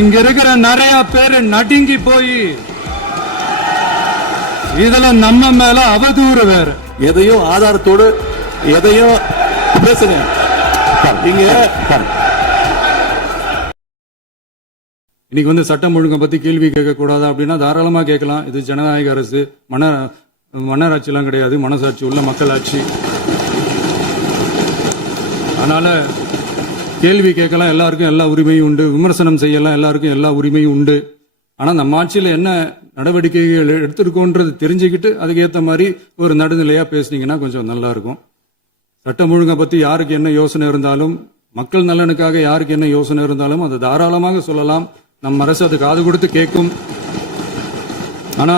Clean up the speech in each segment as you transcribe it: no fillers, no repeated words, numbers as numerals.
இங்க இருக்கிற நிறைய பேரு நடுங்கி போய் இதுல நம்ம மேல அவதூறு வேற. எதையும் ஆதாரத்தோடு எதையும் பேசுங்க. இங்க இன்னைக்கு சட்டம் ஒழுங்கை பத்தி கேள்வி கேட்க கூடாது அப்படின்னா தாராளமா கேட்கலாம். இது ஜனநாயக அரசு, மன்னராட்சி எல்லாம் கிடையாது, மனசாட்சி உள்ள மக்கள் ஆட்சி. அதனால கேள்வி கேட்கலாம், எல்லாருக்கும் எல்லா உரிமையும் உண்டு. விமர்சனம் செய்யலாம், எல்லாருக்கும் எல்லா உரிமையும் உண்டு. ஆனா நம்ம ஆட்சியில் என்ன நடவடிக்கைகள் எடுத்திருக்கோன்றது தெரிஞ்சுக்கிட்டு அதுக்கு ஏற்ற மாதிரி ஒரு நடுநிலையா பேசுனீங்கன்னா கொஞ்சம் நல்லா இருக்கும். சட்டம் ஒழுங்கை பத்தி யாருக்கு என்ன யோசனை இருந்தாலும், மக்கள் நலனுக்காக யாருக்கு என்ன யோசனை இருந்தாலும் அதை தாராளமாக சொல்லலாம். நம்ம அரசு அது காது கொடுத்து கேட்கும். ஆனா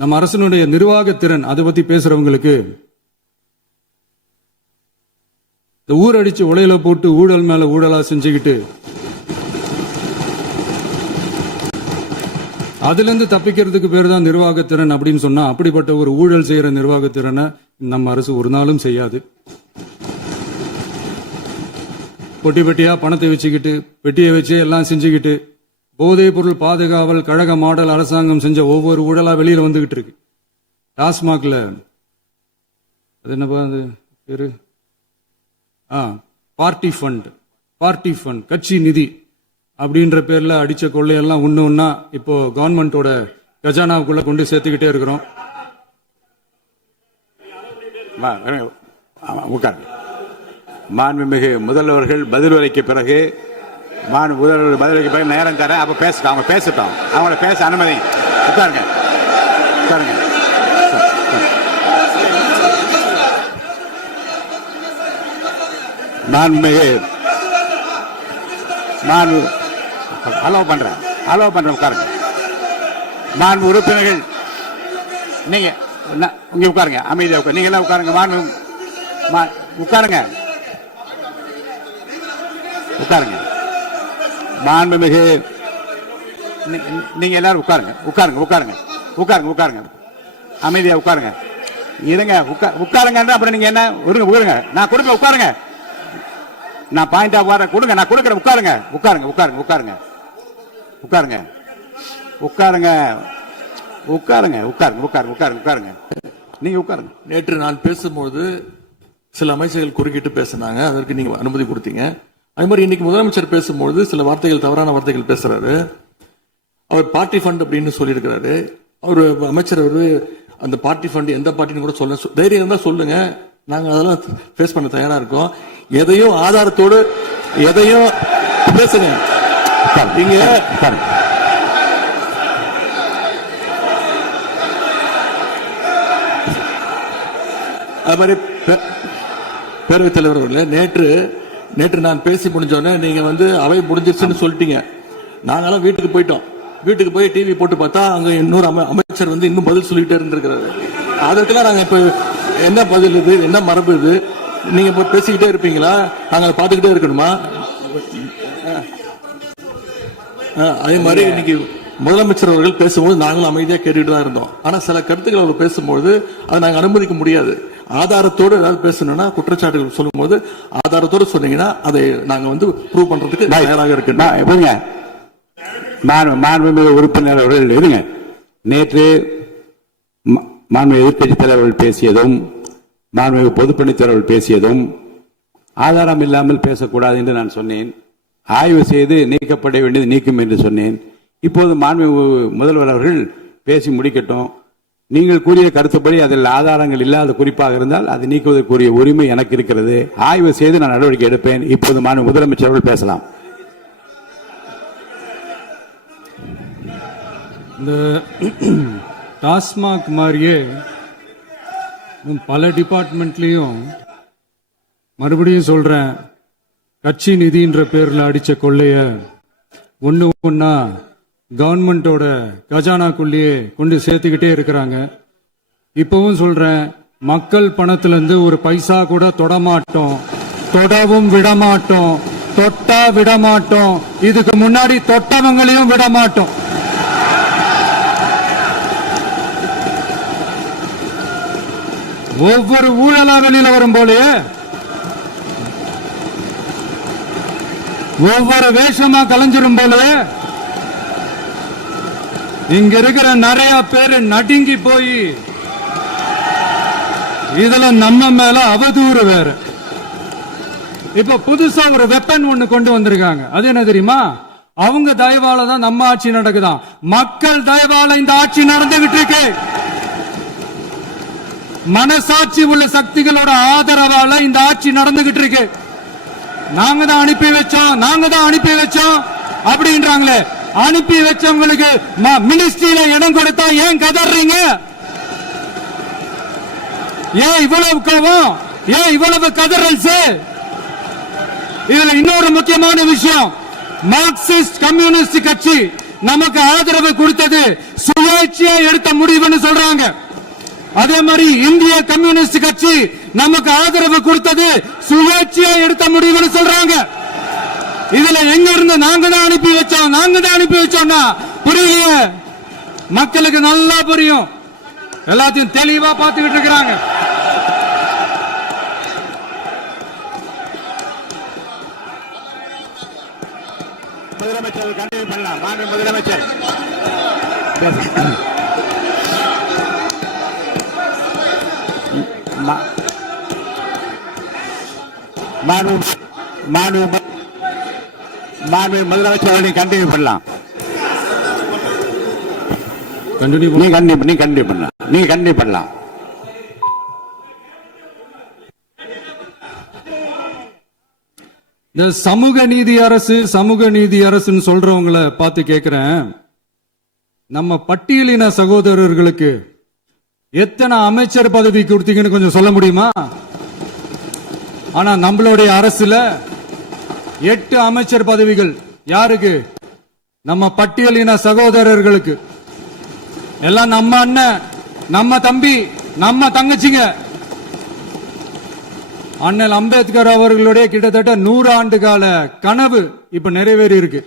நம்ம அரசனுடைய நிர்வாகத்திறன் அதை பத்தி பேசுறவங்களுக்கு இந்த ஊரடிச்சு உலையில போட்டு ஊழல் மேல ஊழலா செஞ்சுக்கிட்டு அதுல இருந்து தப்பிக்கிறதுக்கு பேர் தான் நிர்வாகத்திறன் அப்படின்னு சொன்னா, அப்படிப்பட்ட ஒரு ஊழல் செய்யற நிர்வாகத்திறனை நம்ம அரசு ஒரு நாளும் செய்யாது. பொட்டி பெட்டியா பணத்தை வச்சுக்கிட்டு, பெட்டியை வச்சு எல்லாம் செஞ்சுக்கிட்டு, போதைப் பொருள் பாதுகாவல் கழக மாடல் அரசாங்கம் செஞ்ச ஒவ்வொரு ஊழலா வெளியில வந்துகிட்டு இருக்கு. டாஸ்மாக்ல அது என்னப்பா அது பேரு, பார்ட்டி ஃபண்ட் கட்சி நிதி அப்படின்ற பேர்ல அடிச்ச கொள்ளையெல்லாம் ஒண்ணு இப்போ கவர்மெண்டோட கஜானாவுக்குள்ள கொண்டு சேர்த்துக்கிட்டே இருக்கிறோம். மாண்புமிகு முதல்வர்கள் பதில் உரைக்கு பிறகு முதல்வர் பதிலுக்கு பிறகு நேரம் தர அப்ப பேசட்டும், அவங்க பேசட்டும், அவங்கள பேச அனுமதி. உட்காருங்க உட்காருங்க. மாண்புமிகு அலோவ் பண்றேன் உட்காருங்க. மாண்பு உறுப்பினர்கள் நீங்க இங்க உட்காருங்க, அமைதியா உட்காரு. நீங்க எல்லாம் உட்காருங்க. உட்காருங்க உட்காருங்க. மாண்புமிகு நீங்க எல்லாரும் உட்காருங்க. அமைதியா உட்காருங்க. இருங்க உட்காருங்க. அப்புறம் நீங்க என்ன உட்காருங்க, நான் கொடுப்பேன். உட்காருங்க, நான் பாயிண்ட் ஆஃப் வர கொடுங்க, நான் கொடுக்குறேன். உட்காருங்க. நீங்க உட்காருங்க. நேற்று நான் பேசும்போது சில அமைச்சர்கள் குறுக்கிட்டு பேசினாங்க, அதற்கு நீங்க அனுமதி கொடுத்தீங்க. அது மாதிரி இன்னைக்கு முதலமைச்சர் பேசும்போது சில வார்த்தைகள், தவறான வார்த்தைகள் பேசுறாரு. அவர் பார்ட்டி ஃபண்ட் அப்படின்னு சொல்லியிருக்கிறாரு. அவர் அமைச்சர் அந்த பார்ட்டி ஃபண்ட் எந்த பார்ட்டின்னு கூட சொல்ல தைரியம் இருந்தா சொல்லுங்க, நாங்க அதெல்லாம் ஃபேஸ் பண்ண தயாரா இருக்கோம். எதையும் ஆதாரத்தோடு எதையும் பேசுங்க. இங்க அது மாதிரி பேரவைத் தலைவர் அவர்களே, நேற்று நான் பேசி முடிஞ்சோடனே நீங்க அவை முடிஞ்சிருச்சுன்னு சொல்லிட்டீங்க. நாங்கெல்லாம் வீட்டுக்கு போயிட்டோம். வீட்டுக்கு போய் டிவி போட்டு பார்த்தா அங்க இன்னொரு அமைச்சர் இன்னும் பதில் சொல்லிட்டே இருந்திருக்கிறாரு. அதற்கெல்லாம் நாங்க இப்ப என்ன பதில் இது, என்ன மரபு இது? நீங்க இப்ப பேசிக்கிட்டே இருப்பீங்களா, நாங்க பாத்துக்கிட்டே இருக்கணுமா? அதே மாதிரி இன்னைக்கு முதலமைச்சர் அவர்கள் பேசும்போது நாங்களும் அமைதியா கேட்டுட்டு தான் இருந்தோம். ஆனா சில கருத்துக்கள் அவர் பேசும்போது அதை நாங்க அனுமதிக்க முடியாது. ஆதாரத்தோடு ஏதாவது பேசணும்னா, குற்றச்சாட்டுகள் சொல்லும் போது ஆதாரத்தோடு சொன்னீங்கன்னா அதை நாங்க ப்ரூவ் பண்றதுக்கு தயாராக இருக்கு. மாண்புமிகு உறுப்பினர் அவர்கள் இருங்க. நேற்று மாண்புமிகு எதிர்க்கட்சி தலைவர்கள் பேசியதும், மாண்புமிகு பொதுப்பணித்துறையர்கள் பேசியதும் ஆதாரம் இல்லாமல் பேசக்கூடாது என்று நான் சொன்னேன். ஆய்வு செய்து நீக்கப்பட வேண்டியது நீக்கும் என்று சொன்னேன். இப்போது மாண்புமிகு முதல்வர் அவர்கள் பேசி முடிக்கட்டும். நீங்கள் கூறிய கருத்துப்படி அதில் ஆதாரங்கள் இல்லாத குறிப்பாக இருந்தால் அதை நீக்குவதற்குரிய உரிமை எனக்கு இருக்கிறது. ஆய்வு செய்து நான் நடவடிக்கை எடுப்பேன். இப்போது மாண்பு முதலமைச்சர் அவர்கள் பேசலாம். இந்த டாஸ்மாக் மாதிரியே பல டிபார்ட்மெண்ட்லயும், மறுபடியும் சொல்றேன், கட்சி நிதின்ற பேர்ல அடிச்ச கொள்ளைய ஒன்னா கவர்மெண்டோட கஜானாக்குள்ளேயே கொண்டு சேர்த்துக்கிட்டே இருக்கிறாங்க. இப்பவும் சொல்றேன், மக்கள் பணத்துல இருந்து ஒரு பைசா கூட தொடமாட்டோம், தொடவும் விடமாட்டோம், தொட்டா விடமாட்டோம். இதுக்கு முன்னாடி தொட்டவங்களையும் விடமாட்டோம். ஒவ்வொரு ஊழலா வெளியில வரும் போலயே ஒவ்வொரு வேஷமா கலைஞ்சிரும் போல இங்க இருக்கிற நிறைய பேரு நடுங்கி போய் இதுல நம்ம மேல அவதூறு வேற. இப்ப புதுசா ஒரு வெப்பன் ஒண்ணு கொண்டு வந்திருக்காங்க. அது என்ன தெரியுமா? அவங்க தயவால தான் நம்ம ஆட்சி நடக்குதாம். மக்கள் தயவால இந்த ஆட்சி நடந்துகிட்டு இருக்கு. மனசாட்சி உள்ள சக்திகளோட ஆதரவால இந்த ஆட்சி நடந்துகிட்டு இருக்கு. நாங்க தான் அனுப்பி வச்சோம் அப்படின்றாங்களே. அனுப்பி வச்சவங்களுக்கு மினிஸ்ட்ரியில இடம் கொடுத்தா ஏன் கதறீங்க? ஏன் இவ்வளவு கோபம்? ஏன் இவ்வளவு கதறல்ஸ்? இதுல இன்னொரு முக்கியமான விஷயம், மார்க்சிஸ்ட் கம்யூனிஸ்ட் கட்சி நமக்கு ஆதரவு கொடுத்தது சுயேட்சையா எடுத்த முடிவுன்னு சொல்றாங்க. அதே மாதிரி இந்திய கம்யூனிஸ்ட் கட்சி நமக்கு ஆதரவு கொடுத்தது சுயேட்சையா எடுத்த முடிவுன்னு சொல்றாங்க. இதுல எங்க இருந்து நாங்க தான் அனுப்பி வச்சோம்னா புரியலையே. மக்களுக்கு நல்லா புரியும். எல்லாத்தையும் தெளிவா பார்த்துக்கிட்டு இருக்கிறாங்க. முதலமைச்சர் கண்டினியூ பண்ணலாம். மாண்பு முதலமைச்சர் மாண்பு முதலமைச்சர் நீ கண்டினியூ பண்ணலாம். நீ கண்டினியூ பண்ணலாம். இந்த சமூக நீதி அரசுன்னு சொல்றவங்களை பார்த்து கேட்கிறேன், நம்ம பட்டியலின சகோதரர்களுக்கு எத்தனை அமைச்சர் பதவி கொடுத்தீங்கன்னு கொஞ்சம் சொல்ல முடியுமா? ஆனா நம்மளுடைய அரசுல 8 அமைச்சர் பதவிகள் யாருக்கு? நம்ம பட்டியலின சகோதரர்களுக்கு. எல்லாம் நம்ம அண்ணன், நம்ம தம்பி, நம்ம தங்கச்சிங்க. அண்ணல் அம்பேத்கர் அவர்களுடைய கிட்டத்தட்ட 100 ஆண்டு கால கனவு இப்ப நிறைவேறி இருக்கு.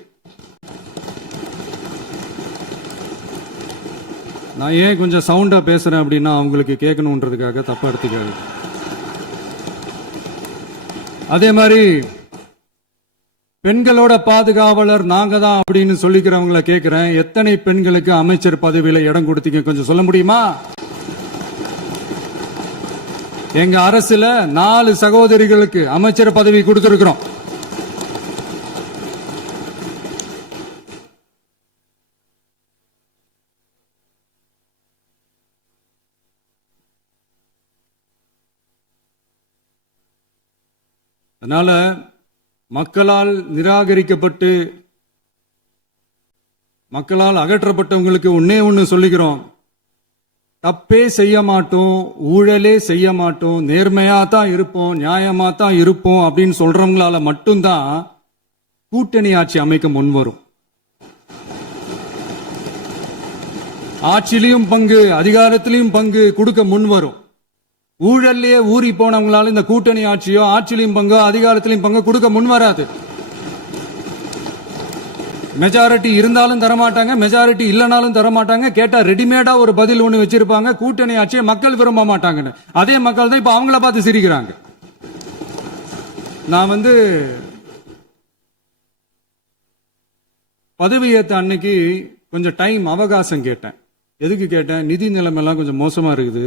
நான் ஏன் கொஞ்சம் சவுண்டா பேசுறேன் அப்படின்னா அவங்களுக்கு கேட்கணுன்றதுக்காக தப்பா எடுத்துக்காது. அதே மாதிரி பெண்களோட பாதுகாவலர் நாங்க தான் அப்படின்னு சொல்லிக்கிறவங்களை கேட்கிறேன், எத்தனை பெண்களுக்கு அமைச்சர் பதவியில இடம் கொடுத்தீங்க கொஞ்சம் சொல்ல முடியுமா? எங்க அரசுல 4 சகோதரிகளுக்கு அமைச்சர் பதவி கொடுத்திருக்கிறோம். அதனால மக்களால் நிராகரிக்கப்பட்டு மக்களால் அகற்றப்பட்டவங்களுக்கு ஒண்ணு சொல்லிக்கிறோம், தப்பே செய்ய மாட்டோம், ஊழலே செய்ய மாட்டோம், நேர்மையா தான் இருப்போம், நியாயமா தான் இருப்போம் அப்படின்னு சொல்றவங்களால மட்டும்தான் கூட்டணி ஆட்சி அமைக்க முன்வரும். ஆட்சியிலையும் பங்கு, அதிகாரத்திலையும் பங்கு கொடுக்க முன்வரும். ஊழல்லையே ஊறி போனவங்களால இந்த கூட்டணி ஆட்சியோ ஆட்சியிலையும் பங்கோ அதிகாரத்திலையும் பங்கு கொடுக்க முன்வராது. மெஜாரிட்டி இருந்தாலும் தரமாட்டாங்க, மெஜாரிட்டி இல்லைனாலும் தரமாட்டாங்க. கேட்டா ரெடிமேடா ஒரு பதில் ஒண்ணு வச்சிருப்பாங்க, கூட்டணி ஆட்சியை மக்கள் விரும்ப மாட்டாங்கன்னு. அதே மக்கள் தான் இப்ப அவங்கள பார்த்து சிரிக்கிறாங்க. நான் பதவியேற்ற அன்னைக்கு கொஞ்சம் டைம் அவகாசம் கேட்டேன். எதுக்கு கேட்டேன்? நிதி நிலைமைலாம் கொஞ்சம் மோசமா இருக்குது,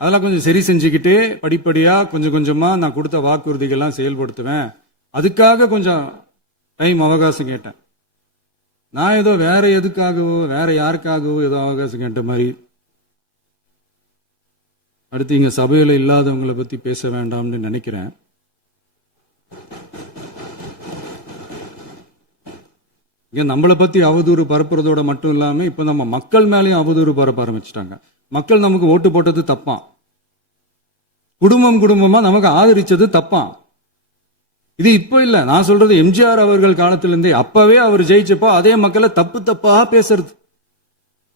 அதெல்லாம் கொஞ்சம் சரி செஞ்சுக்கிட்டே படிப்படியா கொஞ்சம் கொஞ்சமா நான் கொடுத்த வாக்குறுதிகள்லாம் செயல்படுத்துவேன், அதுக்காக கொஞ்சம் டைம் அவகாசம் கேட்டேன். நான் ஏதோ வேற எதுக்காகவோ வேற யாருக்காகவோ ஏதோ அவகாசம் கேட்ட மாதிரி. அடுத்து இங்க சபையில இல்லாதவங்களை பத்தி பேச வேண்டாம்னு நினைக்கிறேன். இங்க நம்மளை பத்தி அவதூறு பரப்புறதோட மட்டும் இல்லாம இப்ப நம்ம மக்கள் மேலேயும் அவதூறு பரப்ப ஆரம்பிச்சுட்டாங்க. மக்கள் நமக்கு ஓட்டு போட்டது தப்பான், குடும்பமா நமக்கு ஆதரிச்சது தப்பான். இது இப்ப இல்ல, நான் சொல்றது எம்ஜிஆர் அவர்கள் காலத்திலிருந்தே. அப்பவே அவர் ஜெயிச்சப்போ அதே மக்களை தப்பா பேசுறது.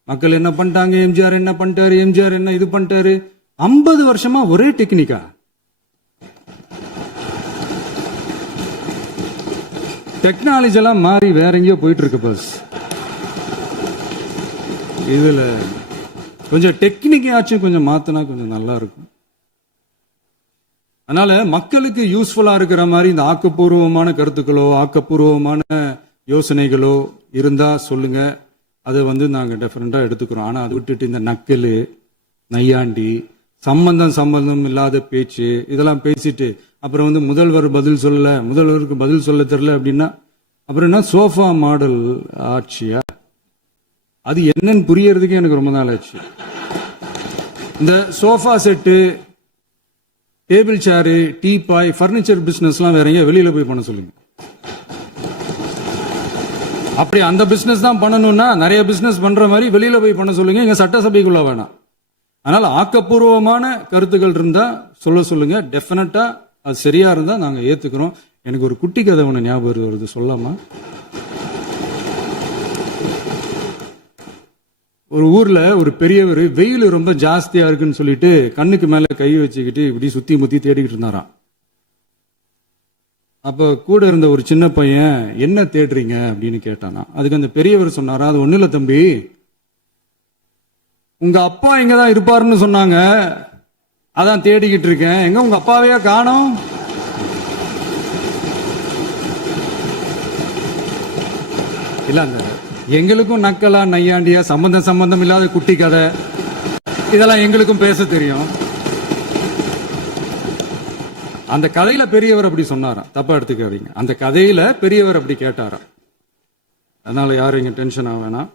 மக்கள் என்ன பண்ணிட்டாங்க, எம்ஜிஆர் என்ன பண்ணிட்டாரு, எம்ஜிஆர் என்ன இது பண்ணிட்டாரு. 50 வருஷமா ஒரே டெக்னிக்கா. டெக்னாலஜி எல்லாம் மாறி வேற எங்கேயோ போயிட்டு இருக்கு. பஸ் இதுல கொஞ்சம் டெக்னிக்காச்சும் கொஞ்சம் மாத்தினா கொஞ்சம் நல்லா இருக்கும். அதனால மக்களுக்கு யூஸ்ஃபுல்லா இருக்கிற மாதிரி இந்த ஆக்கப்பூர்வமான கருத்துக்களோ ஆக்கப்பூர்வமான யோசனைகளோ இருந்தா சொல்லுங்க. அதை நாங்க டெஃபரெண்டா எடுத்துக்கிறோம். ஆனா அதை விட்டுட்டு இந்த நக்கலு நையாண்டி சம்பந்தம் இல்லாத பேச்சு இதெல்லாம் பேசிட்டு அப்புறம் முதல்வர் பதில் சொல்லல, முதல்வருக்கு பதில் சொல்ல தெரியல அப்படின்னா அப்புறம் என்ன சோஃபா மாடல் ஆட்சியா? அது என்னன்னு புரியறதுக்கு எனக்கு ரொம்ப நாள் ஆச்சு. இந்த sofa set, table chair, teapoy, furniture பிசினஸ்லாம் வேற எங்க வெளியில போய் பண்ண சொல்லுங்க. அப்படி அந்த பிசினஸ் தான் பண்ணணும்னா நிறைய பிசினஸ் பண்ற மாதிரி வெளியில போய் பண்ண சொல்லுங்க. இங்க சட்டசபைக்குள்ள வேணாம். அதனால ஆக்கப்பூர்வமான கருத்துக்கள் இருந்தா சொல்லுங்க. டெஃபினட்டா அது சரியா இருந்தா நாங்க ஏத்துக்கிறோம். எனக்கு ஒரு குட்டி கதை ஒண்ணு ஞாபகம் வருது, சொல்லாமா? ஒரு ஊர்ல ஒரு பெரியவர் வெயில் ரொம்ப ஜாஸ்தியா இருக்குன்னு சொல்லிட்டு கண்ணுக்கு மேல கை வச்சுக்கிட்டு இப்படி சுத்தி முத்தி தேடிக்கிட்டு இருந்தாராம். அப்ப கூட இருந்த ஒரு சின்ன பையன் என்ன தேடுறீங்க அப்படின்னு கேட்டானா. அதுக்கு அந்த பெரியவர் சொன்னாரா, அது ஒண்ணு இல்ல தம்பி, உங்க அப்பா இங்கதான் இருப்பாருன்னு சொன்னாங்க, அதான் தேடிக்கிட்டு இருக்கேன். எங்க உங்க அப்பாவையா காணோம்? இல்ல அந்த எங்களுக்கும் நக்கலா நையாண்டியா சம்பந்தம் இல்லாத குட்டி கதை இதெல்லாம் எங்களுக்கும் பேச தெரியும். அந்த கதையில பெரியவர் அப்படி சொன்னாராம், தப்பா எடுத்துக்காதீங்க. அந்த கதையில பெரியவர் அப்படி கேட்டாராம். அதனால யாரும் இங்க டென்ஷன் ஆக வேணாம்.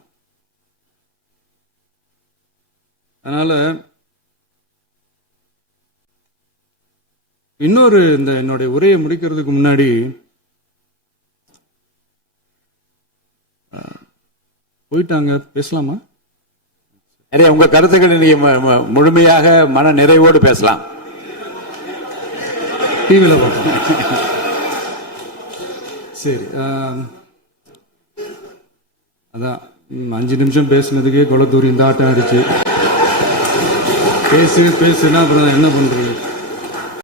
அதனால இன்னொரு இந்த என்னுடைய உரையை முடிக்கிறதுக்கு முன்னாடி போயிட்டாங்க, பேசலாமா? நிறைய உங்க கருத்துக்களை நீங்க முழுமையாக மன நிறைவோடு பேசலாம். டிவியில பார்த்தோம். சரி, அதான் 5 நிமிஷம் பேசுனதுக்கே கொலை தூரி இந்த ஆட்டம் அடிச்சு பேசுனா அப்புறம் என்ன பண்றது?